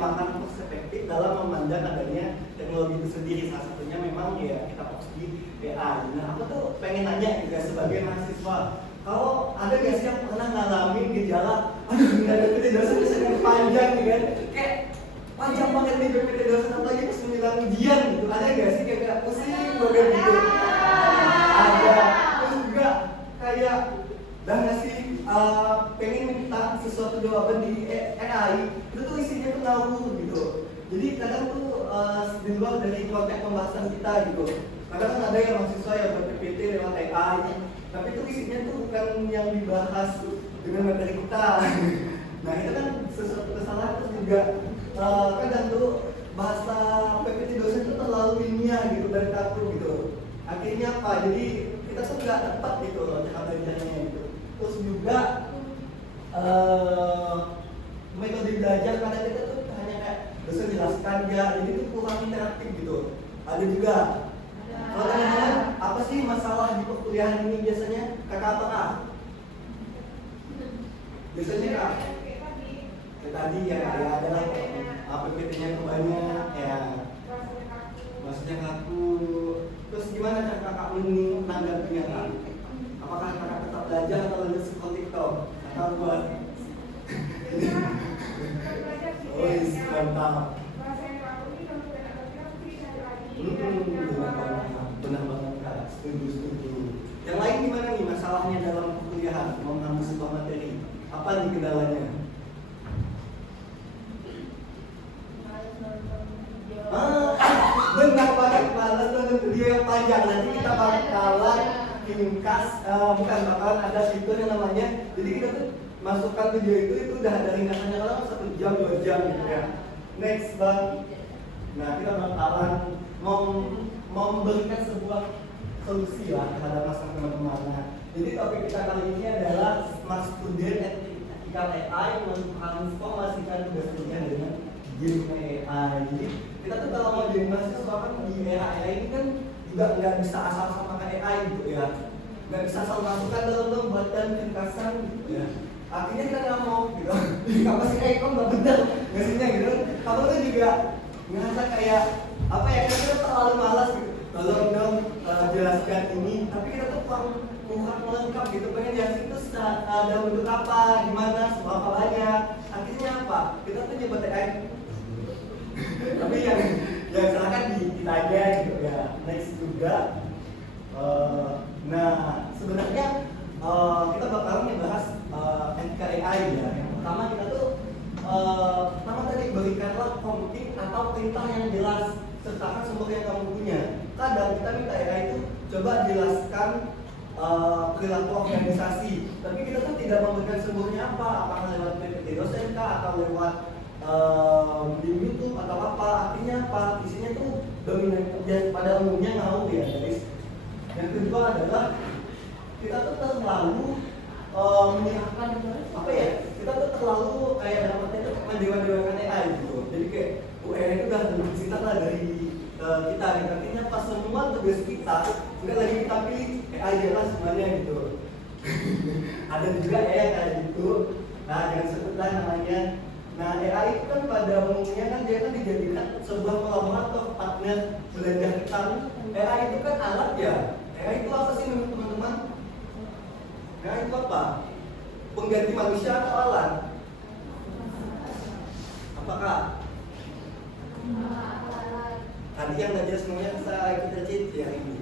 menyamakan perspektif dalam memandang adanya teknologi itu sendiri. Salah satunya memang ya kita fokus di AI. Nah aku tuh pengen nanya juga sebagai mahasiswa, kalau ada gak sih yang pernah ngalamin gejala, aduh nggak ada PT dosen yang panjang nih kan, kayak panjang banget nih PT dosen apalagi pas menjelang ujian gitu, ada gak sih kayak pusing banget gitu? Ada. Terus juga kayak dan nggak sih pengen minta sesuatu jawaban di AI itu tuh isinya tuh ngawur gitu. Jadi kadang tuh di luar dari konteks pembahasan kita gitu. Kadang kan ada yang mahasiswa yang ber-PPT lewat AI, tapi itu isinya tuh bukan yang dibahas dengan materi kita. Nah itu kan sesuatu kesalahan. Terus juga kadang tuh bahasa PPT dosen tuh terlalu ilmiah gitu dari kaku gitu. Akhirnya apa? Jadi kita tuh nggak tepat gitu loh cara belajarnya gitu. Terus juga metode belajar kadang kita tuh hanya kayak dosen jelaskan ya, jadi itu kurang interaktif gitu. Ada juga. Kalau teman-teman, apa sih masalah di perkuliahan ini biasanya? Kakak apa kak? Biasanya kak? Kayak tadi ya adalah PPT-nya kebanyak ya. Maksudnya kaku. Terus gimana cara kakak menanggapinya kak? Apakah kakak tetap belajar atau lanjut scroll TikTok? Atau buat? Oh, mantap. Benar banget kak, setuju. Yang lain gimana nih masalahnya dalam perkuliahan mengambil sebuah materi? Apa nih kendalanya? Benar banget, malas nonton video yang panjang. Nanti kita bakalan ringkas, bukan bakalan ada fitur yang namanya. Jadi kita tuh masukkan video itu udah ada ringkasannya kalau 1 jam 2 jam gitu ya. Next bang. Nah kita bakalan mau memberikan sebuah solusi lah terhadap masalah teman-teman. Nah, jadi topik kita kali ini adalah Smart Student Ethical AI mentransformasikan tugas kuliah dengan game AI. Jadi kita tuh kalau mau jadi mahasiswa kan di era AI ini kan juga nggak bisa asal-asal pakai AI gitu ya, nggak bisa asal masukkan dalam buatan ringkasan gitu ya. Artinya kita nggak mau gitu. Apa sih kok nggak bener ngasihnya gitu. Kamu tuh juga ngerasa kayak apa ya, kita terlalu malas gitu. Tolong dong jelaskan ini, tapi kita tuh kurang lengkap gitu. Pengen jelasin itu ada bentuk apa, gimana, seberapa banyak. Artinya apa? Kita tuh nyoba AI. Tapi yang silakan ditanya gitu ya. Next juga. Nah sebenarnya kita bakalan ngebahas etika AI ya. Yang pertama kita tuh pertama tadi berikanlah prompting atau perintah yang jelas sertakan sumber yang kamu punya. Kadang kita minta AI itu coba jelaskan perilaku organisasi, tapi kita tuh tidak memberikan sumbernya apa, apakah lewat PPT dosen kah atau lewat di YouTube atau apa. Artinya apa? Isinya tuh dominan pada umumnya ngawur ya guys. Yang kedua adalah kita tuh terlalu menyerahkan apa ya? Kita tuh terlalu kayak dapatnya tuh mendewa-dewakan AI gitu. Jadi kayak AI itu udah disita lah dari kita. Artinya pas semua tugas kita nggak lagi kita pilih AI jelas semuanya gitu. Ada juga AI kayak gitu. Nah jangan sebutlah namanya. Nah AI itu kan pada umumnya kan dia kan dijadikan sebuah kolaborator partner belajar kita. AI itu kan alat ya. AI itu apa sih menurut teman-teman? AI itu apa? Pengganti manusia atau alat? Apakah? Tadi yang nggak jelas semuanya kita cit ya ini.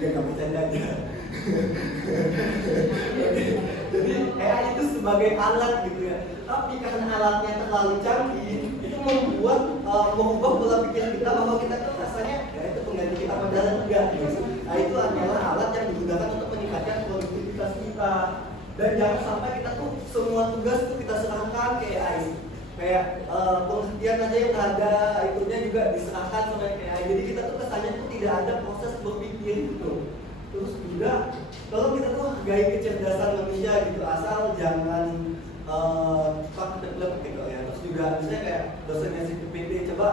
Gak bercanda aja. Jadi AI itu sebagai alat gitu ya. Tapi karena alatnya terlalu canggih, itu membuat mengubah pola pikir kita bahwa kita tuh rasanya ya itu pengganti kita padahal enggak. Nah itu adalah alat yang digunakan untuk meningkatkan produktivitas kita. Dan jangan sampai kita tuh semua tugas tuh kita serahkan ke AI. Kayak pengertian aja yang ada itunya juga diserahkan sama AI. Jadi kita tuh kesannya tuh tidak ada proses berpikir gitu. Terus juga kalau kita tuh hargai kecerdasan manusia gitu, asal jangan develop gitu ya. Terus juga misalnya kayak dosen ngasih PPT coba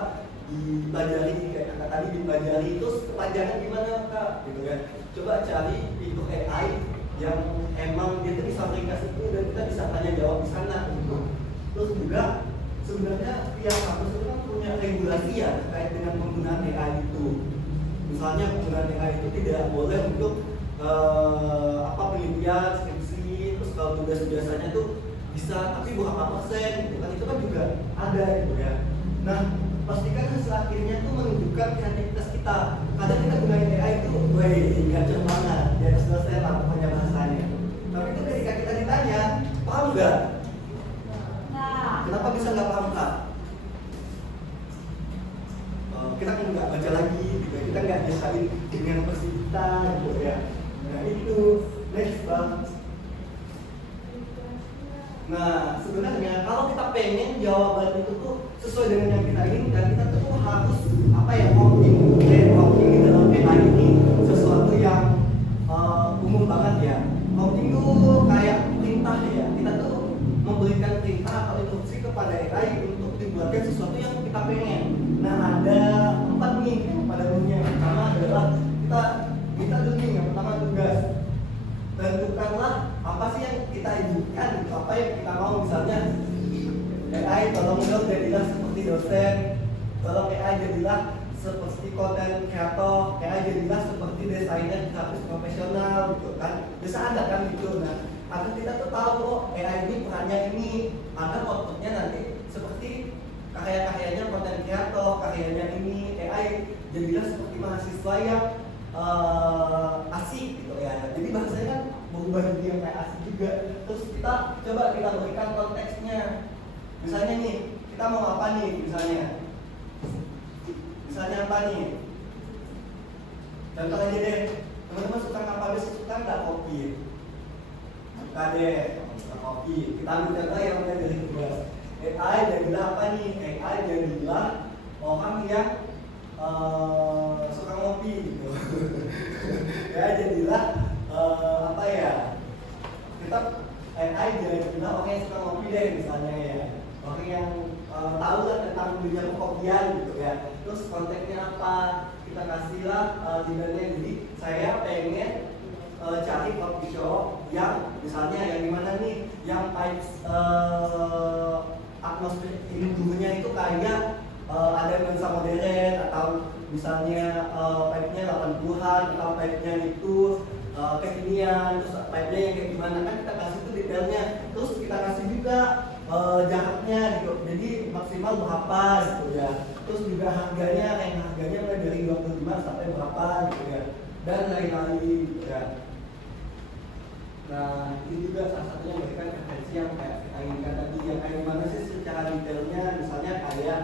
dipelajari kayak kata tadi dipelajari terus kepanjangan gimana kak gitu ya. Coba cari fitur AI yang emang dia tuh bisa ringkas itu dan kita bisa tanya jawab di sana gitu. Terus juga sebenarnya tiap kampus itu kan punya regulasi ya terkait dengan penggunaan AI itu. Misalnya penggunaan AI itu tidak boleh untuk penelitian, skripsi, terus kalau tugas biasanya tuh bisa tapi berapa persen gitu kan, itu kan juga ada gitu ya. Nah, pastikan hasil akhirnya tuh menunjukkan kreativitas kita. Kadang kita gunain AI itu, gacor banget, di atas dosen lah pokoknya bahasanya. Tapi itu ketika kita ditanya, paham nggak? Kenapa bisa nggak paham Kak? Kita kan nggak baca lagi, gitu. Kita nggak biasain dengan versi kita, gitu ya. Nah itu next bang. Nah sebenarnya kalau kita pengen jawaban itu tuh sesuai dengan yang kita inginkan, kita tuh harus opting di dalam AI ini sesuatu yang umum banget ya. Opting tuh kayak perintah ya. Kita tuh memberikan perintah atau instruksi kepada AI untuk dibuatkan sesuatu yang kita pengen. Nah ada 4 nih pada umumnya. Yang pertama adalah kita dulu nih, yang pertama tugas. Tentukanlah apa sih yang kita inginkan, apa yang kita mau. Misalnya AI tolong dong jadilah seperti dosen, tolong AI jadilah seperti content creator, AI jadilah seperti desainer grafis profesional gitu kan. Bisa ada kan gitu. Nah agar kita tuh tahu AI ini perannya ini, ada outputnya nanti seperti karya-karyanya content creator, karyanya ini AI jadilah seperti mahasiswa yang asik gitu ya. Jadi bahasanya kan berubah jadi yang kayak asik juga. Terus kita berikan konteksnya. Misalnya nih, kita mau apa nih misalnya apa nih? Contoh aja deh, teman-teman suka apa deh? Suka nggak kopi? Suka deh, suka kopi. Kita ambil contoh yang mulai dari tugas. AI jadilah apa nih? AI jadilah orang yang suka ngopi gitu. Ya jadilah kita AI jadilah orang yang suka ngopi deh misalnya ya. Orang yang tahu lah tentang dunia perkopian gitu ya. Terus konteksnya apa? Kita kasihlah judulnya. Jadi saya pengen cari coffee shop yang misalnya yang gimana nih? Yang atmosfer indonya itu kayak ada nuansa modern, atau misalnya pipe-nya 80-an, atau pipe-nya itu kekinian, terus pipe-nya yang kayak gimana, kan kita kasih itu detailnya. Terus kita kasih juga jaraknya gitu, jadi maksimal berapa gitu ya. Terus juga harganya mulai dari 25 sampai berapa gitu ya, dan lain-lain gitu ya. Nah ini juga salah satunya memberikan referensi yang kayak kita inginkan tadi, yang kayak gimana sih secara detailnya, misalnya kayak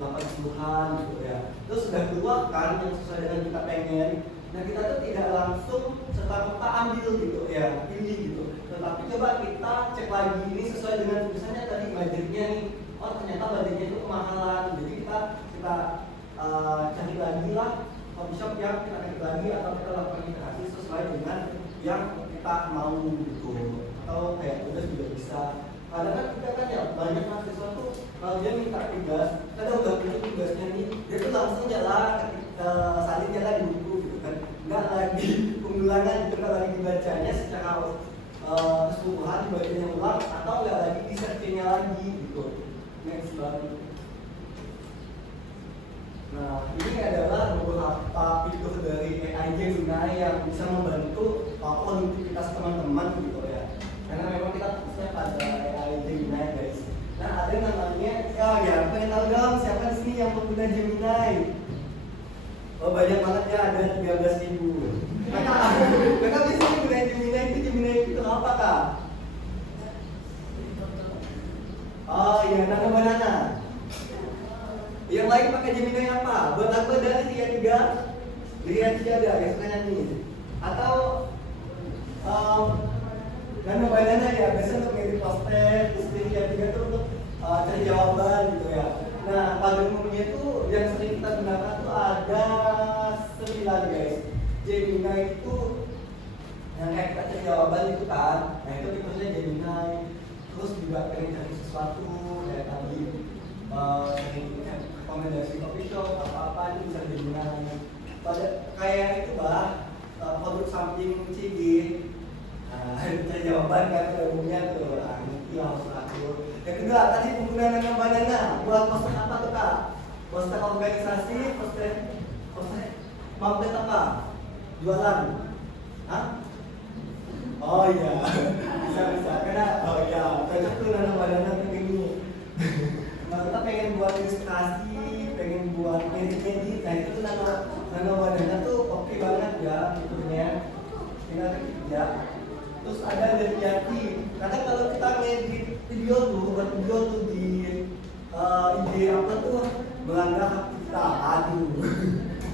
80-an gitu ya. Terus sudah keluar kan yang sesuai dengan kita pengen. Nah kita tuh tidak langsung serta-merta ambil gitu ya, pilih gitu. Tetapi coba kita cek lagi ini sesuai dengan misalnya tadi budgetnya nih. Oh ternyata budgetnya itu kemahalan. Jadi kita cari lagi lah coffee shop yang kita cari lagi, atau kita lakukan iterasi sesuai dengan yang kita mau gitu. Atau kayak tugas juga bisa. Kadang kan kita kan ya banyak mahasiswa tuh kalau dia minta tugas, kadang udah punya tugasnya nih, dia tuh langsung jalan salin jalan di buku gitu kan, nggak lagi pengulangan gitu, nggak lagi dibacanya secara keseluruhan, dibacanya ulang, atau nggak lagi di searchingnya lagi gitu. Next banget. Nah ini adalah beberapa fitur dari AI Gemini yang bisa membantu produktivitas teman-teman gitu ya. Karena memang kita fokusnya pada AI Gemini guys. Nah ada yang namanya, pengen tahu dong siapa di sini yang pengguna Gemini? Oh banyak banget ya, ada 13.000. Kakak biasanya gunain Gemini itu apa kak? Oh iya, Nana Banana. Yang lain pakai Gemini apa? Buat aku ada Ria 3 ada yang suka nyanyi. Atau Nana Banana ya, biasanya untuk ngedit poster, terus Ria 3 tuh untuk cari jawaban gitu ya. Nah pada umumnya tuh yang sering kita gunakan tuh ada 9 guys. Gemini itu yang kayak kita cari jawaban itu kan, nah itu tipenya Gemini. Terus juga pengen cari sesuatu kayak tadi rekomendasi coffee shop apa-apa ini bisa Gemini. Pada kayak itu produk samping Cigi. Nah, cari jawaban kan pada umumnya tuh, nanti harus atur. Yang kedua organisasi pamflet apa? Jualan? Hah? Oh iya, bisa karena oh iya, cocok tuh nanam badannya kayak gini. Nah, kita pengen buat ilustrasi, pengen buat edit, nah itu tuh nanam badannya tuh oke banget ya, itunya. Tinggal kerja. Terus ada dari Yati, karena kalau kita ngedit video tuh, buat video tuh di IG apa tuh melanggar hak kita, aduh.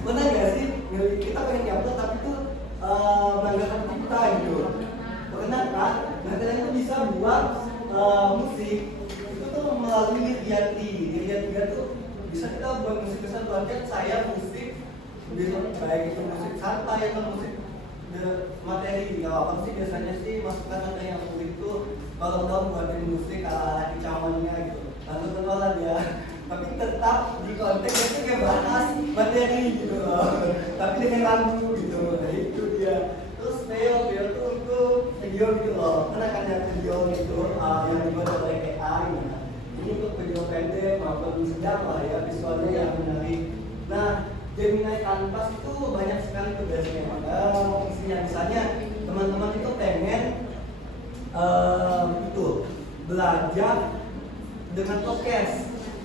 Benar nggak sih? Kita pengen upload tapi tuh melanggar hak kita gitu. Kenapa? Nah kalian tuh bisa buat musik itu tuh melalui Yati. Yati tuh bisa kita buat musik kesatuan. Saya musik, bisa baik itu musik santai atau musik materi. Kalau apa sih biasanya sih masukan materi yang sulit itu kalau buatin musik ala kecamannya gitu. Lalu penolak ya. Tapi tetap di konteks itu kayak bahas materi gitu loh. Tapi dengan lagu gitu. Nah itu dia. Terus Theo tuh untuk video gitu loh. Karena kan ada video gitu yang dibuat oleh AI. Ini untuk video pendek maupun sedang lah ya, visualnya yang menarik. Nah, Gemini Canvas itu banyak sekali tugasnya. Isinya misalnya teman-teman itu pengen itu belajar dengan podcast.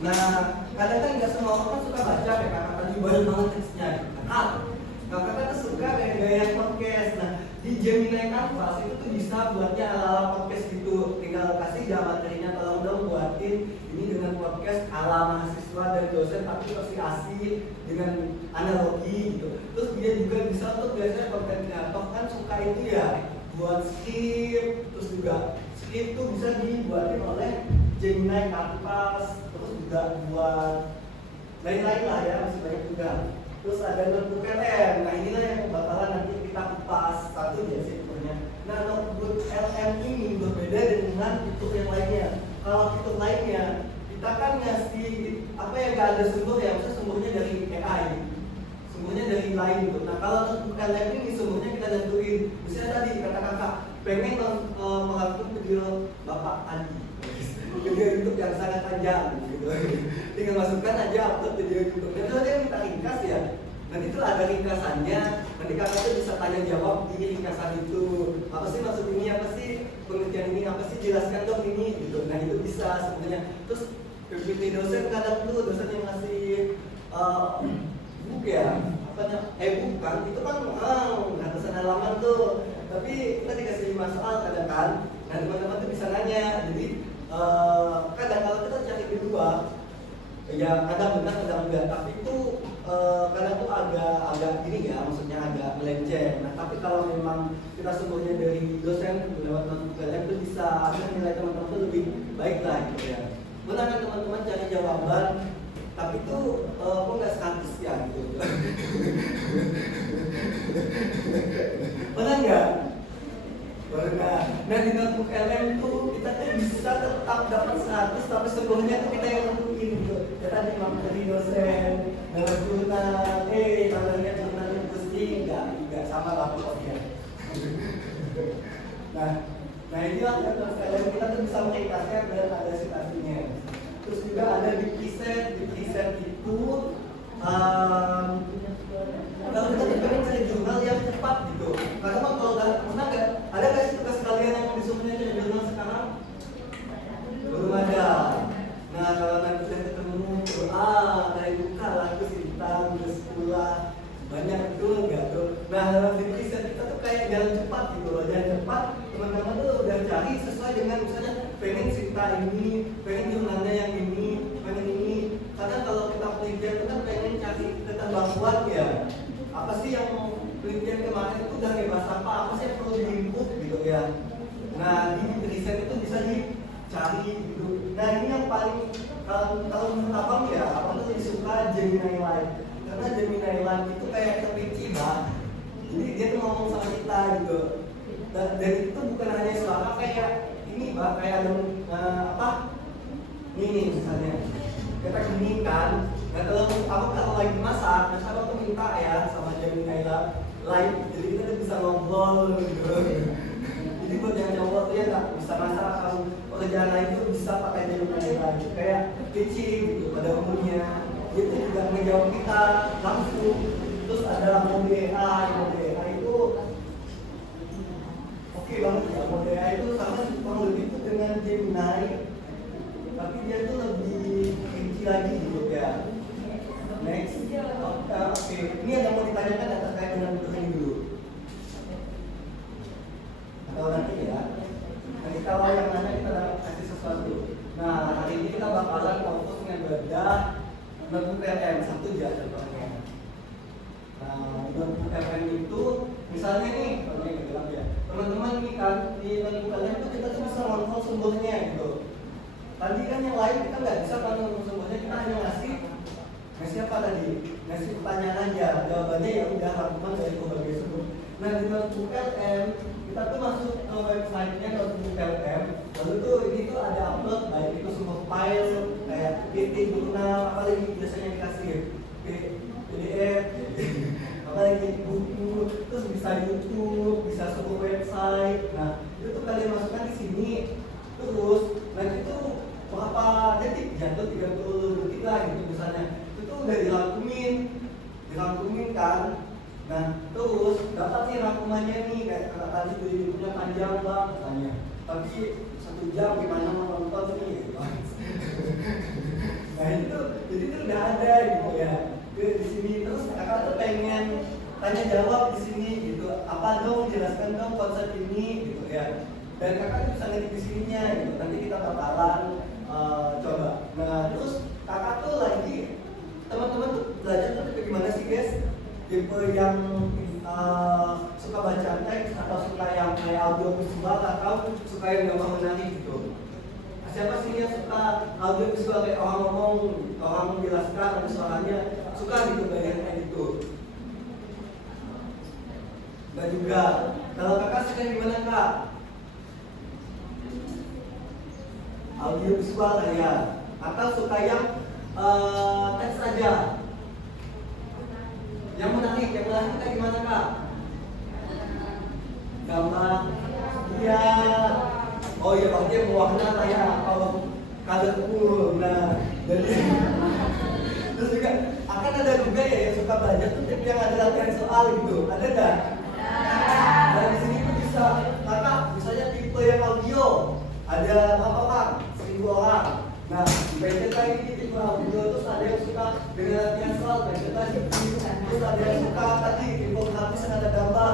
Nah, kadang kan nggak semua orang kan suka baca ya, kakak tadi banyak banget teksnya. Kakak kan suka kayak gaya podcast. Nah, di Gemini Canvas itu tuh bisa buatnya ala podcast gitu. Tinggal kasih materinya, tolong dong buatin ini dengan podcast ala mahasiswa dan dosen tapi versi asli dengan analogi gitu. Terus dia juga bisa untuk biasanya konten kreator kan suka itu ya buat skrip, terus juga skrip tuh bisa dibuatin oleh Gemini Canvas, terus juga buat lain-lain lah ya, masih banyak juga. Terus ada notebook LM, nah inilah yang bakalan nanti kita kupas satu ya fiturnya. Nah notebook LM ini berbeda dengan fitur yang lainnya. Kalau fitur lainnya kita kan ngasih apa ya, gak ada sumber ya, maksudnya sumbernya dari AI, sumbernya dari lain gitu. Nah kalau notebook LM ini sumbernya kita tentuin. Misalnya tadi kata kakak pengen mengatur video bapak Andi, video YouTube yang sangat panjang gitu. Tinggal masukkan aja upload video YouTube. Dan itu dia minta ringkas ya. Nanti itu ada ringkasannya. Nanti kakak tuh bisa tanya jawab di ringkasan itu. Apa sih maksud ini? Apa sih pengertian ini? Apa sih jelaskan dong ini? Gitu. Nah itu bisa sebenarnya. Terus PPT dosen kadang tuh dosen yang ngasih book ya, e-book kan? Itu kan ratusan halaman tuh. Tapi kita dikasih 5 soal kadang kan. Nah teman-teman tuh bisa nanya. Jadi kadang kalau kita cari kedua ya kadang benar kadang enggak, tapi itu kadang tuh agak gini ya, maksudnya agak melenceng. Nah tapi kalau memang kita sumbernya dari dosen lewat notebook kalian itu bisa agar nilai teman-teman tuh lebih baik lah gitu ya. Benar kan teman-teman cari jawaban, tapi itu kok nggak statis ya gitu. Benar nggak? Nah di notebook LM tuh kita tuh bisa tetap dapat 100 tapi sebelumnya tuh kita yang tentuin gitu. Ya tadi materi dosen, dalam jurnal, kalau lihat jurnalnya pusing, nggak sama lah pokoknya. Nah inilah notebook LM kita tuh bisa meringkasnya dan ada citasinya. Terus juga ada di preset itu kalau kita pengen cari jurnal yang cepat gitu. Karena kalau nggak ada nggak sih tugas kalian yang disuruhnya cari jurnal sekarang? Belum ada. Nah kalau nanti saya ketemu dari buka lagu Sintang, terus pula banyak itu nggak tuh. Nah dalam di preset kita tuh kayak jalan cepat gitu loh. Jalan cepat teman-teman tuh udah cari sesuai dengan misalnya pengen Sinta ini, pengen jurnalnya yang ini, pengen ini. Karena kalau kita penelitian itu kan pengen cari keterbaruan ya. Apa sih yang penelitian kemarin itu udah ngebahas apa sih yang perlu di-input gitu ya. Nah di riset itu bisa dicari gitu. Nah ini yang paling kalau menurut abang ya, abang tuh lebih suka Gemini Live. Karena Gemini Live itu kayak kepinci bah. Jadi dia tuh ngomong sama kita gitu. Dan itu bukan hanya suara kayak ini bah, kayak ada ini misalnya kita gini kan. Nah kalau lagi masak, nah kalau aku minta ya sama Gemini Live, jadi kita tuh bisa ngobrol gitu. Jadi buat yang nyoba tuh ya nggak bisa masak atau pekerjaan lain tuh bisa pakai Gemini Live kayak kecil gitu pada umumnya. itu juga ngejawab kita langsung. Terus ada mode AI itu oke banget ya. Mode AI itu sama kurang lebih itu dengan Gemini, tapi dia tuh lebih rinci lagi gitu ya. Next, oke. Ini ada mau ditanyakan yang terkait dengan ini dulu. Atau nanti ya. Nanti kalau yang nanya kita dapat kasih sesuatu. Nah, hari ini kita bakalan fokus dengan bedah notebook PLM satu aja contohnya. Nah, notebook PLM itu misalnya nih, kalau yang bilang ya, teman-teman nih kan di notebook PLM itu kita tuh bisa ngontrol sumbernya gitu. Tadi kan yang lain kita nggak bisa ngontrol sumbernya, kita hanya ngasih apa tadi? Ngasih pertanyaan aja, jawabannya ya udah rangkuman dari berbagai sumber. Nah, di notebook PLM kita tuh masuk ke websitenya notebook PLM, lalu tuh ini tuh ada upload baik itu sumber file kayak PT, jurnal, apalagi biasanya dikasih PDF, apalagi buku, terus bisa YouTube, bisa sumber website. Nah, itu tuh kalian masukkan di sini, terus nanti itu berapa detik, jatuh 30 detik lah gitu misalnya. Udah dirangkumin kan. Nah terus dapat nih rangkumannya nih, kayak kata tadi videonya panjang bang misalnya, tapi 1 jam gimana mau nonton nih gitu. Nah itu jadi itu udah ada gitu ya di sini. Terus kakak tuh pengen tanya jawab di sini gitu, apa dong, jelaskan dong konsep ini gitu ya, dan kakak bisa ngetik di sininya gitu. Nanti kita bakalan coba. Nah terus kakak tuh lagi, teman-teman tuh belajar tuh kayak gimana sih guys? Tipe yang suka baca teks atau suka yang kayak audio visual atau suka yang gampang menarik gitu? Siapa sih yang suka audio visual kayak orang ngomong, orang menjelaskan ada suaranya, suka gitu bagian kayak gitu? Enggak juga. Kalau kakak suka gimana kak? Audio visual ya? Atau suka yang teks saja? Yang menarik kayak gimana kak? Gambar? Iya. Oh iya, berarti yang warna kayak colorful. Nah, jadi terus juga akan ada juga ya yang suka belajar tuh tipe yang ada latihan soal gitu. Ada nggak? Nah di sini tuh bisa kakak misalnya tipe yang audio. Ada berapa orang? 1000 orang. Nah, baca tadi di tipe audio terus ada yang suka dengan latihan soal, baca tadi terus ada yang suka tadi infografis yang ada gambar.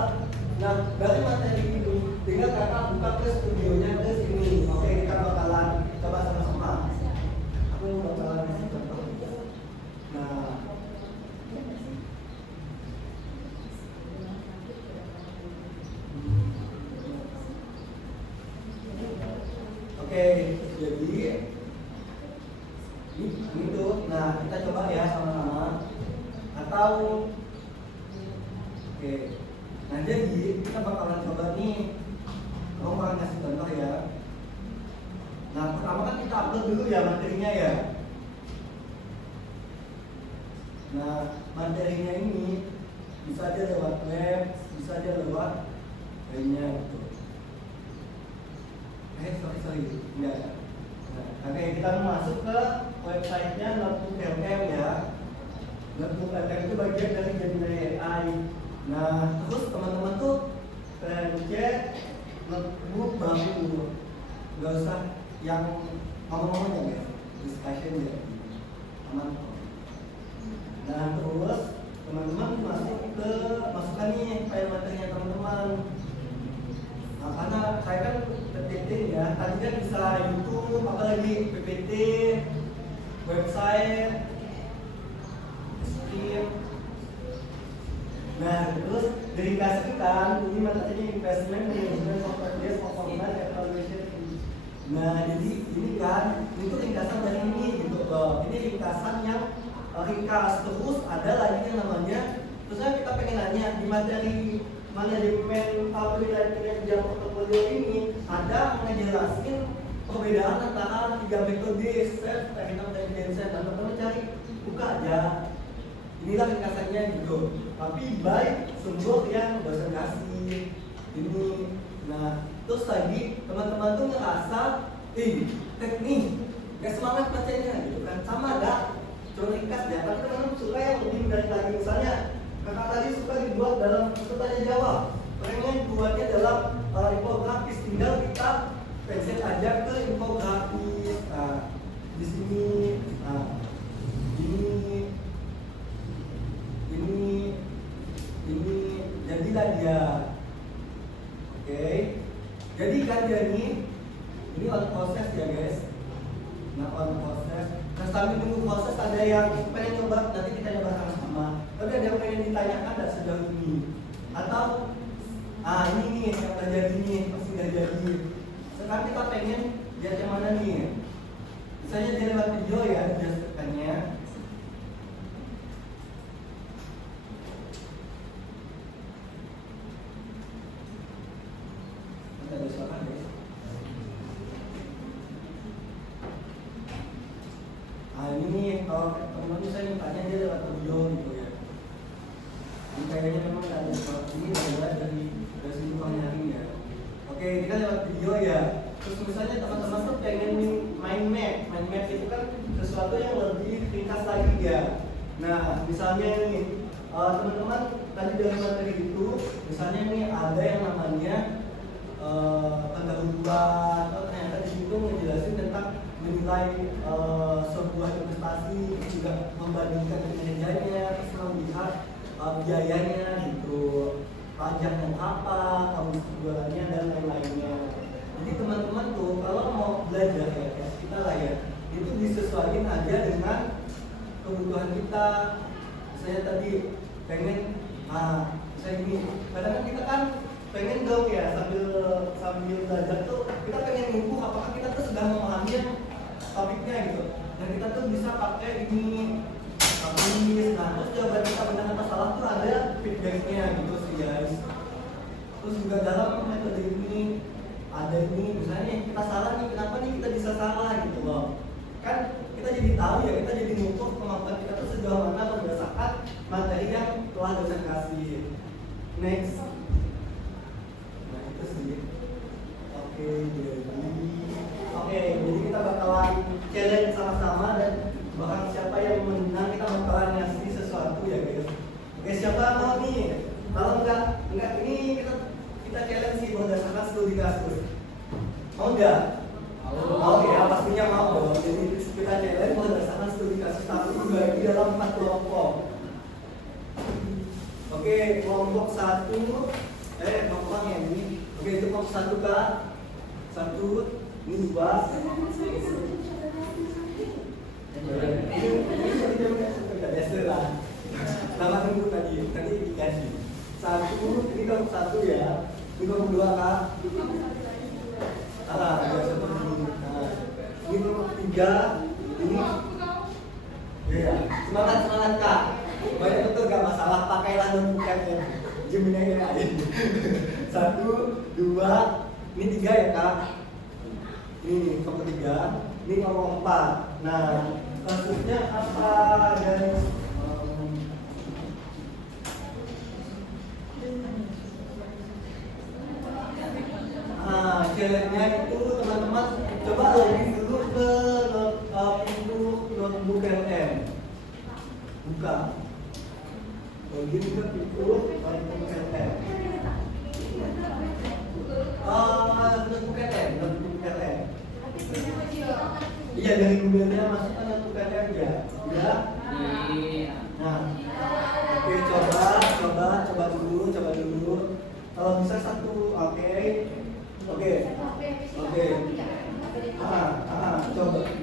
Nah, dari materi itu tinggal kakak buka ke studionya ke sini. Oke, kita bakalan coba sama-sama. Aku bakalan kasih contoh. Nah, oke, jadi ini tuh, nah kita coba ya sama-sama. Atau oke, nah jadi kita bakalan coba nih. Kamu bakalan kasih contoh ya. Nah pertama kan kita upload dulu ya materinya ya. Nah materinya ini bisa aja lewat web, bisa aja lewat lainnya gitu. Sorry, enggak. Nah, oke, kita masuk ke websitenya Notebook PLM ya. Notebook PLM itu bagian dari Gemini AI. Nah, terus teman-teman tuh pencet notebook baru, nggak usah yang ngomong-ngomong ya, discussion ya, aman. Nah, terus teman-teman masukkan nih file materinya teman-teman. Nah, karena saya kan PPT ya, tadi kan bisa YouTube, apalagi PPT, website, Steam. Nah, terus dikasihkan ini materinya investment management software performance evaluation. Nah, jadi ini kan itu ringkasan dari ini gitu loh. Ini ringkasan yang ringkas. Terus ada lagi yang namanya, terusnya kita pengen nanya di materi manajemen aplikasi kerja portofolio ini ada ngejelasin perbedaan antara 3 metode self, technical, dan Jensen. Teman-teman cari, buka aja. Inilah ringkasannya gitu. Tapi baik sumber yang dosen kasih ini. Nah, terus lagi teman-teman tuh ngerasa, teknik, gak semangat bacanya gitu kan, sama gak? cuma ringkas ya, tapi teman-teman suka yang lebih menarik lagi. Misalnya kakak tadi suka dibuat dalam tanya jawab, pengen buatnya dalam infografis, tinggal kita pensil aja ke infografis. Nah, di sini, nah, ini jadilah dia. Oke, jadi kan dia ini on proses ya guys. Nah, on proses. Nah, sambil menunggu proses ada yang pengen coba, nanti kita coba sama-sama. Tapi ada yang pengen ditanyakan dan sejauh ini. Atau ini nih yang terjadi nih, masih nggak jadi. Sekarang kita pengen lihat yang mana nih? Misalnya dia lewat video ya, dijelaskannya. Kita silakan guys. Ini nih kalau teman-teman misalnya tanya dia lewat video gitu ya. Ini kayaknya memang ada seperti ini dari sisi penyaring ya. Oke, kita lewat video ya. Terus misalnya teman-teman tuh pengen main map itu kan sesuatu yang lebih ringkas lagi ya. Nah, misalnya nih teman-teman tadi dari materi itu, misalnya nih ada yang namanya pendahuluan, atau ternyata di situ ngejelasin tentang menilai sebuah investasi, juga membandingkan kinerjanya, terus melihat biayanya gitu, pajaknya apa, komisi jualannya dan lain-lainnya. Jadi teman-teman tuh kalau mau belajar ya kita lah ya, itu disesuaikan aja dengan kebutuhan kita. Saya tadi pengen saya ini, kadang kan kita kan pengen dong ya sambil belajar tuh kita pengen ngumpul apakah kita tuh sudah memahami topiknya gitu. Dan kita tuh bisa pakai ini tulis. Nah, terus jawaban kita benar atau salah tuh ada feedbacknya gitu sih guys. Terus juga dalam metode ini ada ini misalnya kita salah nih, kenapa nih kita bisa salah gitu loh. Kan kita jadi tahu ya, kita jadi ngukur kemampuan kita tuh sejauh mana berdasarkan materi yang telah dosen kasih. Next. Nah itu sih. Oke, jadi kita bakalan challenge sama-sama dan bahkan siapa yang menang kita bakalan ngasih sesuatu ya guys. Oke, siapa mau nih? Kalau enggak ini kita challenge sih berdasarkan studi kasus. Mau enggak? Mau ya, pastinya mau dong. Jadi kita challenge berdasarkan studi kasus tapi dibagi dalam 4 kelompok. Oke, kelompok 1 kelompok yang ini. Oke, itu kelompok 1 Kak. 1 ini 2. Biasa lah. Nama tunggu tadi dikasih. 1 ini kelompok 1 ya. Ini kelompok 2 Kak. Biasa dulu. Ini kelompok 3. Ini. Ya, semangat Kak. Banyak betul gak masalah, pakailah notebook ya. Jeminya yang lain. 1, 2, ini 3 ya Kak. Ini kelompok 3, ini kelompok 4. Nah, kasusnya apa guys? Challenge-nya itu teman-teman coba login dulu ke notebook LM. Buka. Login ke fitur notebook LM. Notebook LM. Iya, dari Google-nya masukkan notebook LM ya. Ya. Nah. Oke, coba dulu. Kalau bisa 1, oke.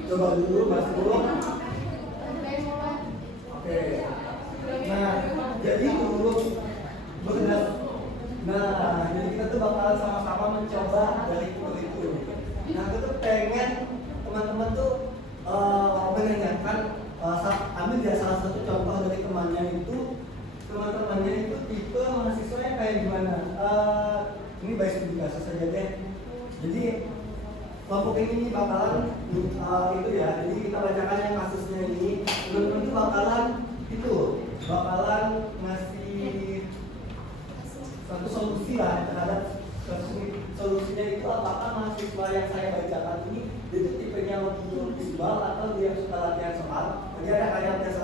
Coba dulu masuk. Oke. Nah, jadi dulu jadi kita tuh bakalan sama-sama mencoba dari itu. Nah, aku tuh pengen teman-teman tuh menanyakan ambil ya salah satu contoh dari temannya itu tipe mahasiswa yang kayak gimana. Ini by studi kasus saja deh. Jadi kelompok ini bakalan itu ya. Jadi kita bacakan yang kasusnya ini. Teman-teman itu bakalan ngasih satu solusi lah terhadap kasus ini. Solusinya itu apakah mahasiswa yang saya bacakan ini itu tipenya lebih visual atau dia suka latihan soal. Jadi ada kayak tes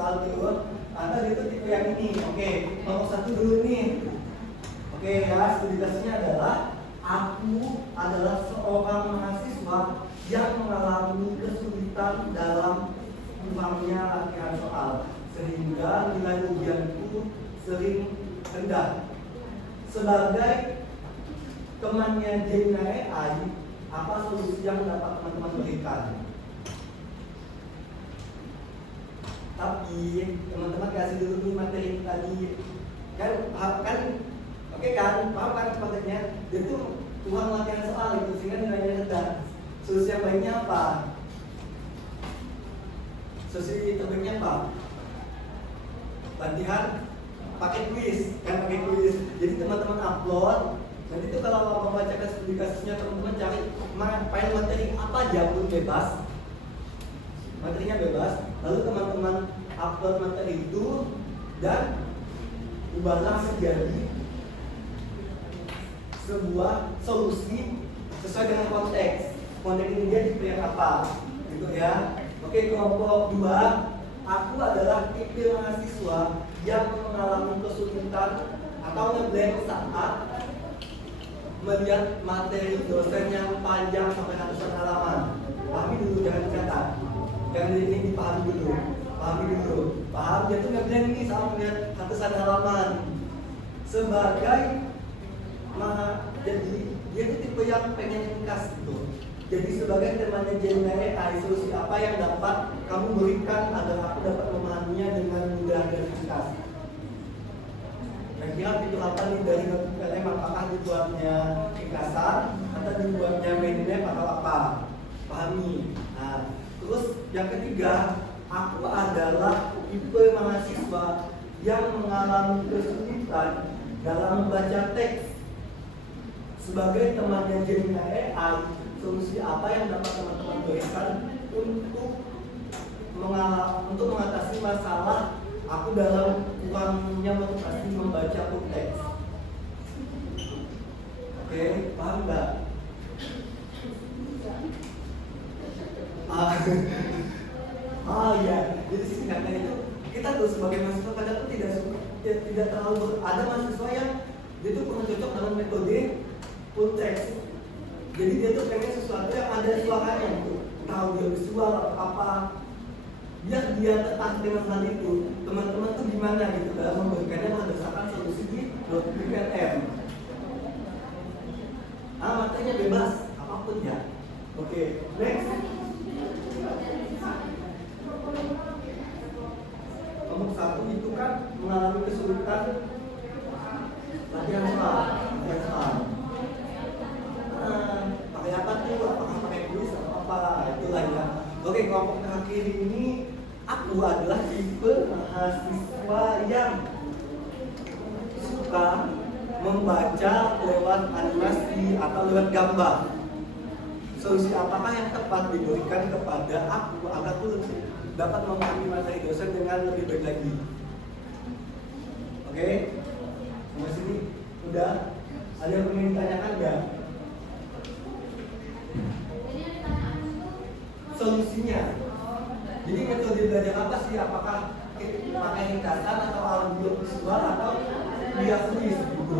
Oke, nomor 1 dulu nih. Oke ya, studi kasusnya adalah aku adalah seorang mahasiswa yang mengalami kesulitan dalam kurangnya latihan soal sehingga nilai ujianku sering rendah. Sebagai temannya Gemini AI, apa solusi yang dapat teman-teman berikan? Tapi teman-teman kasih dulu nih materi tadi kan oke kan, paham kan konteksnya? Itu kurang latihan soal itu sehingga nilainya rendah. Solusi yang baiknya apa? Solusi terbaiknya apa? Latihan pakai kuis, kan pakai kuis. Jadi teman-teman upload. Nanti itu kalau membacakan studi kasusnya teman-teman cari file materi apa aja pun bebas. Materinya bebas. Lalu teman-teman upload materi itu dan ubahlah menjadi sebuah solusi sesuai dengan konteks. Konteks ini dia tipe yang apa? Gitu ya. Oke, kelompok 2, aku adalah tipe mahasiswa yang mengalami kesulitan atau ngeblank saat melihat materi dosen yang panjang sampai ratusan halaman. Pahami dulu, jangan dicatat. Jangan ini dipahami dulu. Pahami dulu. Paham, dia tuh ngeblank ini sama melihat ratusan halaman. Jadi dia itu tipe yang pengen ringkas gitu. Jadi sebagai temannya Gemini AI, solusi apa yang dapat kamu berikan agar aku dapat memahaminya dengan mudah dan ringkas? Kira-kira itu apa nih dari PLM? Apakah dibuatnya ringkasan atau dibuatnya mindmap atau apa? Pahami. Nah, terus yang ketiga, aku adalah tipe mahasiswa yang mengalami kesulitan dalam membaca teks. Sebagai temannya Gemini AI, solusi apa yang dapat teman-teman berikan untuk mengatasi masalah aku dalam kurangnya motivasi membaca teks? Oke, paham nggak? Ya, jadi singkatnya itu kita tuh sebagai mahasiswa kadang tuh tidak terlalu ada mahasiswa yang dia tuh kurang cocok dalam metode full text. Jadi dia tuh pengen sesuatu yang ada suaranya gitu, tahu dia visual atau apa. Biar dia tertarik dengan hal itu, teman-teman tuh gimana gitu dalam memberikannya berdasarkan solusi di PLM. Materinya bebas, apapun ya. Oke, next. Nomor 1 itu kan mengalami kesulitan latihan soal. Pakai apa tuh? Apakah pakai kuis atau apa? Itulah ya. Oke, kelompok terakhir ini aku adalah tipe mahasiswa yang suka membaca lewat animasi atau lewat gambar. Solusi apakah yang tepat diberikan kepada aku agar aku dapat memahami materi dosen dengan lebih baik lagi? Oke, sampai sini udah. Ada yang ingin ditanyakan nggak? Solusinya. Jadi metode belajar apa sih? Apakah pakai ringkasan atau audio visual atau dia tulis gitu?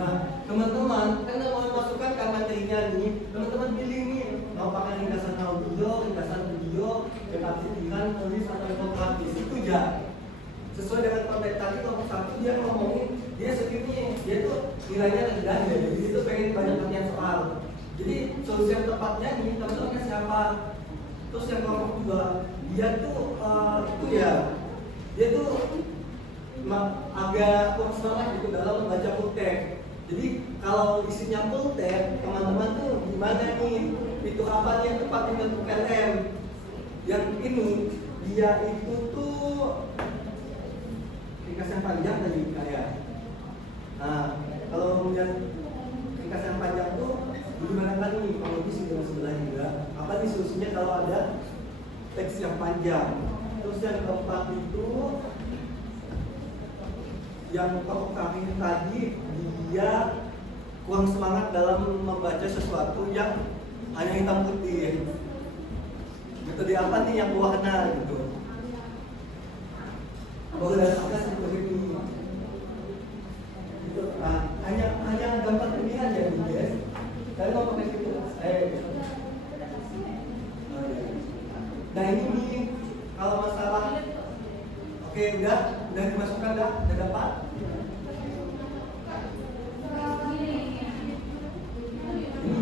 Nah, teman-teman kan mau masukkan kan materinya nih. Teman-teman pilih nih mau pakai ringkasan audio, ringkasan video, yang dengan tulis atau infografis itu ya. Sesuai dengan konteks tadi kelompok 1 dia ngomongin dia segini, dia tuh nilainya rendah ya, jadi dia tuh pengen banyak latihan soal. Jadi solusi yang tepatnya nih teman-teman siapa? Terus yang kelompok 2 dia tuh itu ya, dia tuh agak kurang semangat gitu dalam membaca full text. Jadi kalau isinya full text, teman-teman tuh gimana nih? Itu apa nih yang tepat untuk PLM? Yang ini dia itu tuh ringkasan panjang tadi kayak. Nah, kalau melihat ringkasan panjang tuh gimana kan nih? Kalau di sini sebelah juga. Apa nih solusinya kalau ada teks yang panjang? Terus yang keempat itu yang kelompok kami tadi dia kurang semangat dalam membaca sesuatu yang hanya hitam putih. Metode apa nih yang berwarna gitu? Kalau dari aplikasi seperti ini, gitu. Nah, hanya gambar pilihan ya, guys. Kalian mau pakai itu? Nah ini kalau masalah, oke udah dimasukkan udah dapat. Ini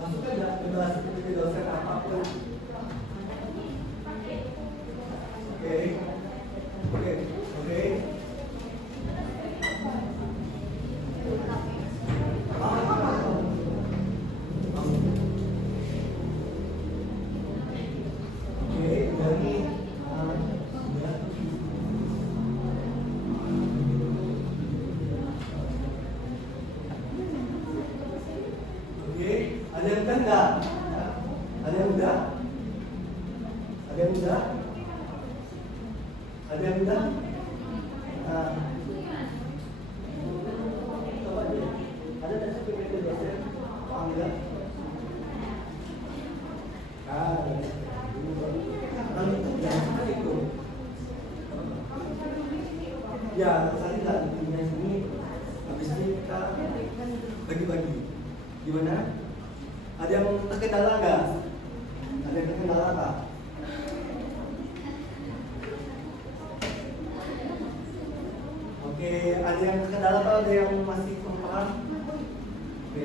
langsung aja bebas seperti dosen apapun. Oke. Ada yang enggak? Ada yang udah? Ada yang udah? Ada yang udah? Coba deh. Ada tes PPT dosen? Enggak? Kalau itu jangan itu. Ya, tadi nggak intinya sini. Habis ini kita bagi-bagi. Gimana? Ada yang terkendala nggak? Ada yang terkendala nggak? Oke, ada yang terkendala atau ada yang masih kurang paham? Oke.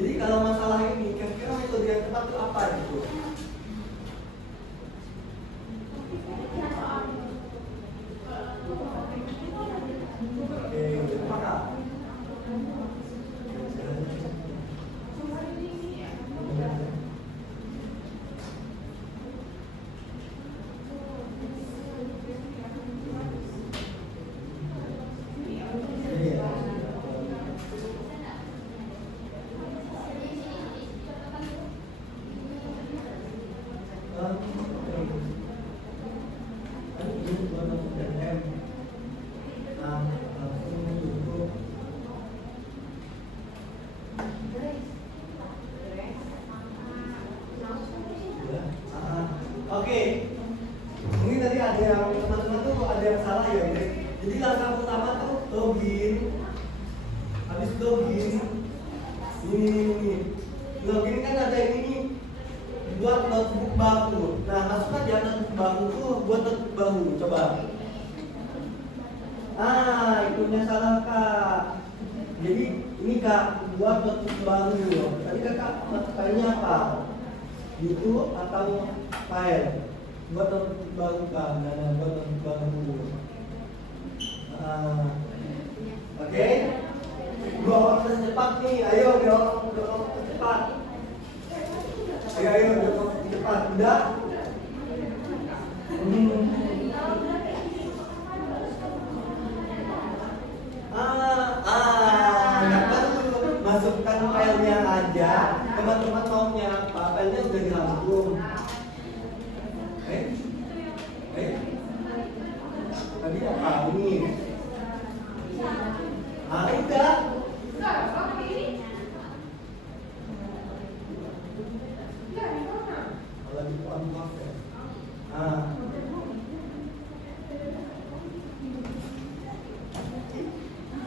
Jadi kalau masalah ini, kira-kira metode yang tepat itu apa gitu? Oke, maka oke, mungkin tadi ada yang teman-teman tuh ada yang salah ya guys. Jadi langkah pertama tuh login, habis login, ini login kan ada ini buat notebook baru. Nah masukkan ya notebook baru tuh buat notebook baru, coba. Itunya salah kak. Jadi ini kak buat notebook baru. Tadi kakak masukkannya apa? YouTube atau file buat notebook baru kan, dan buat notebook baru. Oke. Dua orang tercepat nih, ayo dua orang tercepat. Ayo dua orang tercepat, udah. Masukkan filenya aja. Teman-teman maunya apa? Filenya udah dirangkum. Tadi apa ini? Udah. Kalau di unlock ya.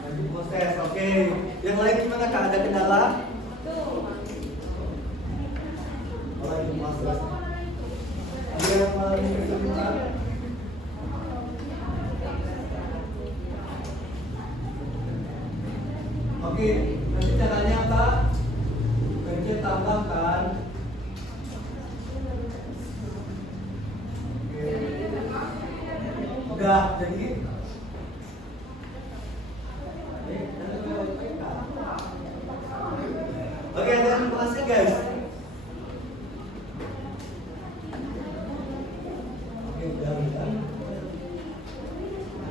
Lagi proses, oke. Yang lain gimana kak? Ada kendala? Lagi proses. Ada yang mau kesulitan? Oke, nanti caranya apa? Pencet tambahkan. Oke. Udah, jadi oke, ada yang kelasnya guys. Oke, udah.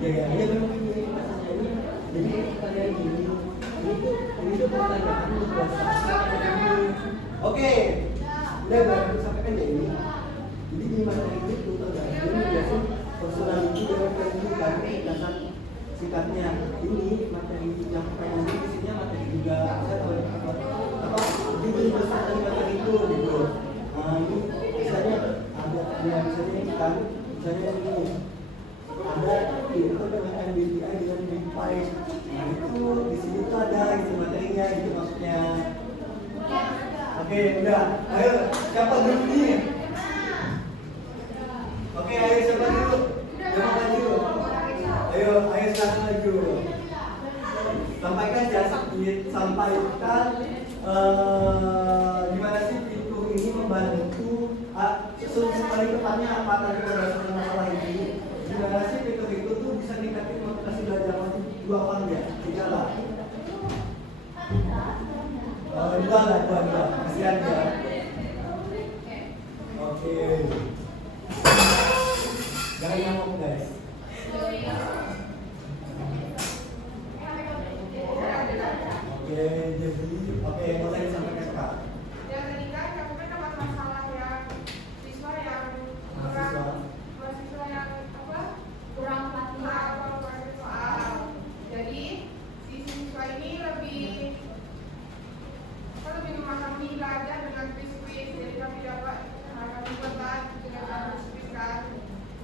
Ya, memang ini masanya ini. Jadi pertanyaan ini tuh pertanyaan berdasarkan. Oke, udah baru sampaikan ya ini. Jadi di materi ini tuh tergantung biasanya personality dan kehidupan dasar singkatnya. Ini materi yang pengen isinya materi juga apa judul besar dari materi itu gitu. Nah ini misalnya ada misalnya ini kan misalnya ini ada itu dengan MBTI dengan Big Five. Nah itu di sini tuh ada gitu materinya gitu maksudnya. Oke udah, ayo siapa dulu nih? Oke ayo siapa dulu? Siapa maju? Ayo sekarang maju. Sampaikan sampaikan gimana sih fitur ini membantu solusi paling tepatnya apa tadi berdasarkan masalah ini. Gimana sih fitur itu tuh bisa meningkatkan motivasi belajar lagi 2 orang ya? 3 lah. 2 lah, kasihan ya. Oke. Jangan ngomong guys. Oke, mau saya sampaikan Kak. Yang tadi kan aku kan dapat masalah yang siswa yang mahasiswa yang apa? Kurang soal. Jadi si siswa ini lebih memahami belajar dengan quiz. Jadi kami dapat kami buatlah dengan quiz kan.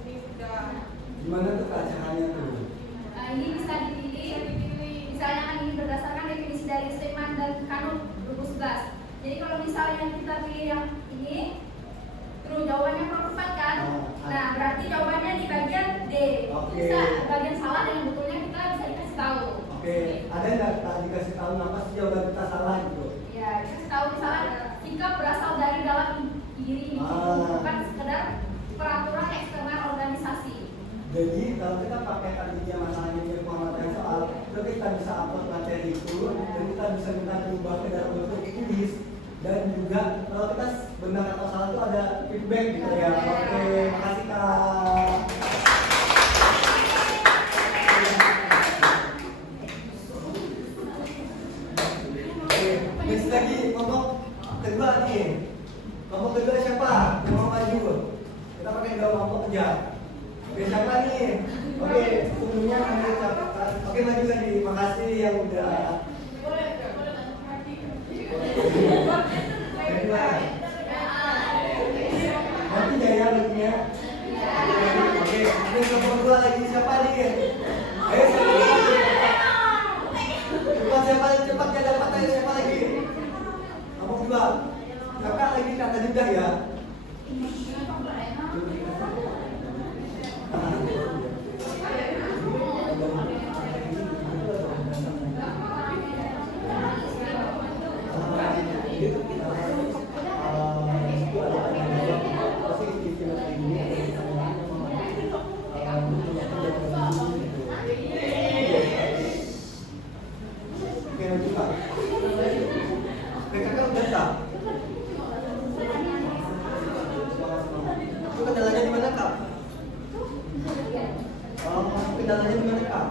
Ini sudah. Gimana tuh Kak caranya tuh? Nah, ini bisa dipilih. Misalnya kan ini berdasarkan definisi dari Steinman dan Kanut 2011. Jadi kalau misalnya kita pilih yang ini, terus jawabannya perempat kan? Nah, berarti jawabannya di bagian D. Bisa bagian salah dan yang betulnya kita bisa dikasih tahu. Oke, ada nggak Kak dikasih tahu kenapa sih jawaban kita salah gitu? Ya, dikasih tahu misalnya sikap berasal dari dalam diri individu, bukan sekedar peraturan eksternal organisasi. Jadi kalau kita pakai tadinya masalahnya dari pemateri soal, itu kita bisa upload materi itu dan kita bisa minta diubah ke dalam bentuk tulis dan juga kalau kita benar atau salah itu ada feedback gitu ya. Oke, makasih Kak. Oke, next lagi kelompok kedua nih. Kelompok kedua siapa? Yang mau maju? Kita pakai 2 kelompok aja. Oke, siapa nih? Oke, sebelumnya kami ucapkan. Oke, maju lagi. Makasih yang udah. Nanti ya lagunya. Oke, ini kelompok kedua lagi. Siapa nih? Ayo siapa lagi? Cepat ya dapat ayo siapa lagi? Kelompok kedua. Kakak lagi kata juga ya. Kendalanya di mana Kak? Kendalanya di mana Kak?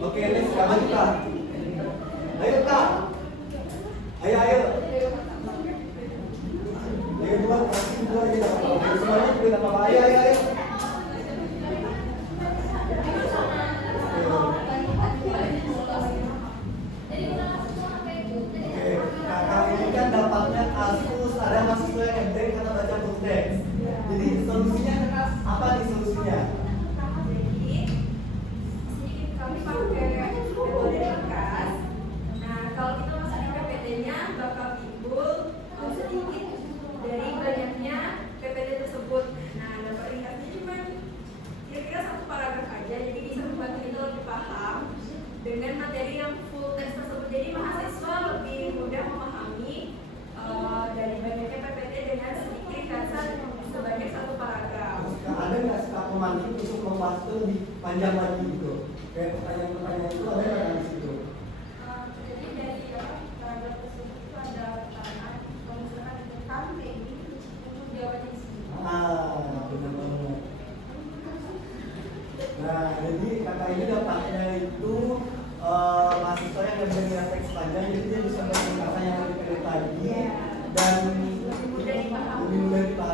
Oke, next kapan Kak? Ayo Kak. Ayo. Ayo dua aja. Semuanya juga enggak apa-apa. Ayo. Kakak ini kan dapatnya kasus ada mahasiswa yang ngebank karena baca full text. Jadi solusinya apa nih solusinya? Kami pakai metode ringkas. Nah, kalau kita masuk PPT-nya bakal timbul sedikit dari banyaknya PPT tersebut. Nah, dapat ringkasnya cuma kira-kira 1 paragraf aja, jadi bisa membantu kita lebih paham dengan materi yang full text tersebut. Jadi mahasiswa lebih mudah memahami dari banyaknya PPT dengan sedikit ringkasan sebanyak 1 paragraf. Ada nggak sih Kak pemandu untuk membahas itu lebih panjang lagi gitu? Kayak pertanyaan-pertanyaan itu ada nggak di situ? Jadi dari paragraf tersebut itu ada pertanyaan, kalau misalkan itu kami ini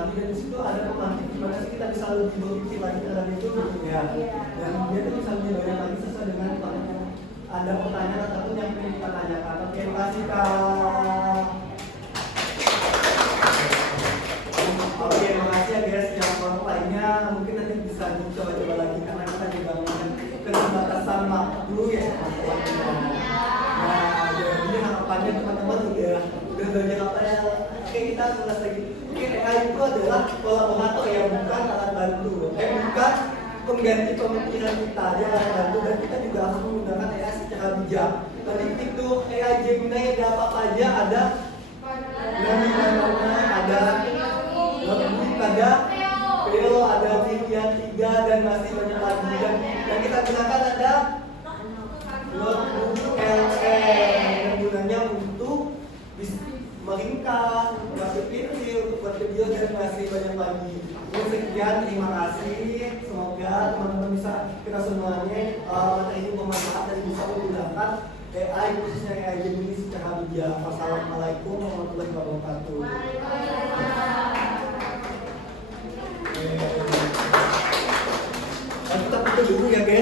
pemantik dan di situ ada pemantik gimana sih kita bisa lebih berpikir lagi terhadap itu gitu ya. Dan dia tuh bisa lebih banyak lagi sesuai dengan ada pertanyaan ataupun yang ingin kita tanyakan. Oke, terima kasih Kak. Oke, makasih ya guys. Yang orang lainnya mungkin nanti bisa dicoba-coba lagi karena kita juga punya keterbatasan waktu ya. Nah, jadi harapannya teman-teman udah banyak apa ya. Oke, kita mulai lagi. Oke, AI itu adalah kolaborator yang bukan alat bantu. Bukan pengganti pemikiran kita, dia alat bantu dan kita juga harus menggunakan AI secara bijak. Tadi itu AI Gemini ada apa aja? Ada ada Notebook, ada Veo, ada Vivian 3 dan masih banyak lagi. Dan yang kita gunakan ada Notebook LM yang gunanya untuk meringkas, buat video, untuk buat video dan masih banyak lagi. Sekian, terima kasih. Semoga teman-teman bisa kita semuanya materi ini bermanfaat dan bisa menggunakan AI khususnya AI Gemini secara bijak. Wassalamualaikum warahmatullahi wabarakatuh. Kita dulu ya guys.